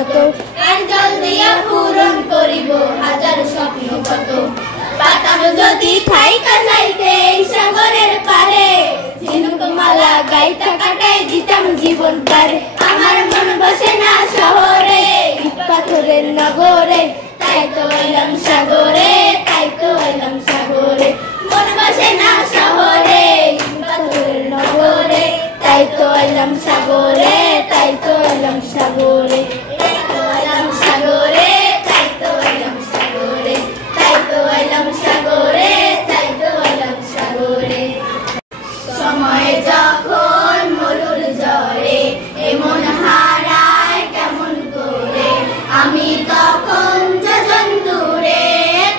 যত আর জল দিয়া পূরণ করিব হাজার স্বপ্ন কত পাতাম যদি থাইকা যাইতে এই সাগরের পারে ঝিনুক মালা গাইতা কাটাই দিতাম জীবন পারে আমার মন বসে না শহরে ইট পাথরের নগরে তাই তো এলাম সাগরে তাই তো এলাম সাগরে মন বসে না শহরে ইট পাথরের নগরে তাই তো এলাম সাগরে তাই তো এলাম সাগরে তাই তো এলাম সাগরে তাই তো এলাম সাগরে তাই তো এলাম সাগরে তাই তো এলাম সাগরে সময় যখন মরুর ঝড়ে এমন হারায় কেমন করে আমি তখন যোজন দূরে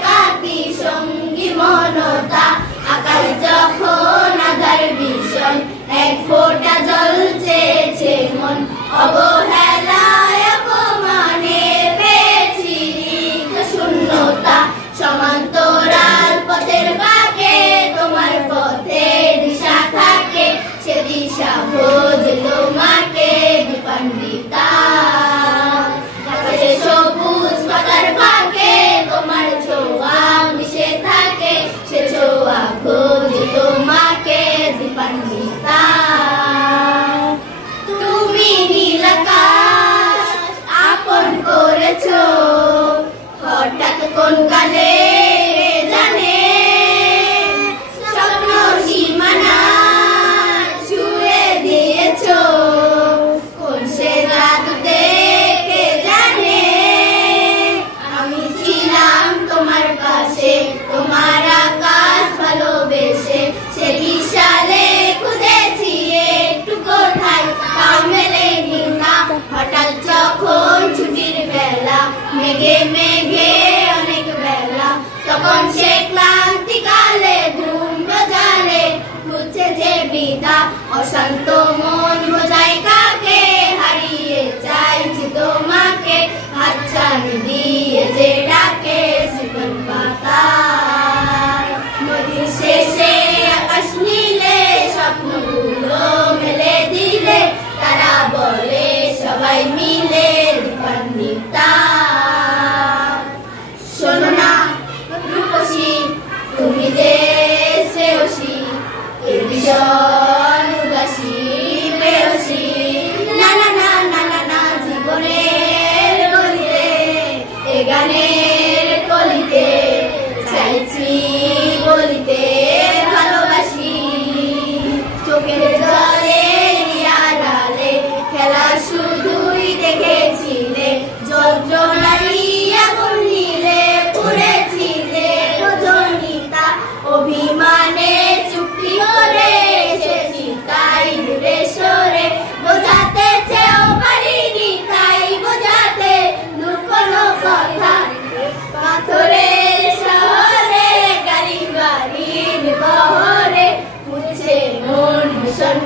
কাকি সঙ্গী মনতা আকাশ যখন আধার ভীষণ এক ফোঁটা জল চেয়েছে মন অবহেলায় অপমানে পেয়েছি শূন্যতা সমান্তরাল পথের বাঁকে তোমার পথে দিশা থাকে সে দিশা ভোজল মাকে দীপান্বিতা সবুজ পাতার ফাঁকে তোমার ছোঁয়া মিশে থাকে সে ছোঁয়া ভোজ তোমাকে দীপান্বিতা তুমি নীল আকাশ আপন করেছো হঠাৎ কোন কালে জানে স্বপ্ন সীমানা ছুঁয়ে দিয়েছো কোন সে জাদুতে কে জানে আমি ছিলাম তোমার পাশে তোমার আকাশ ভালোবেসে সে বিশালে খুঁজেছি একটু কোথায় তাও মেলেনি না হঠাৎ যখন ছুটির বেলা মেঘে মেঘে অনেক বেলা তখন সে ক্লান্তিকালে ধুম বাজারে খুঁজছে যে বিদা অশান্ত মন বোঝাই কাকে হারিয়ে চাইছি তোমাকে হাতছানি দিয়ে যে ডাকে জীবন পাতা নদীর শেষে আকাশ নীলে স্বপ্নগুলো মেলে দিলে তারা বলে সবাই মিলে দীপান্বিতা শোনো না রূপসী তুমি যে শ্রেয়সী এ ভীষণ উদাসী বেরসী না না না না না না জীবনের গলিতে এ গানের কলিতে চাইছি বলিতে ভালোবাসি চোখের জলে আড়ালে খেলা শুধুই দেখেছিলে যন্ত্রণারি আগুন নীলে পুড়েছিলে রজনীতা অভিমানে চুক্তি করে এসেছি তাই দূরে সরে বোঝাতে চেয়েও পারিনি তাই বোঝাতে দূর কোনো কথা পাথরের শহরে গাড়ি বাড়ির বহরে মুছে মন ভীষণ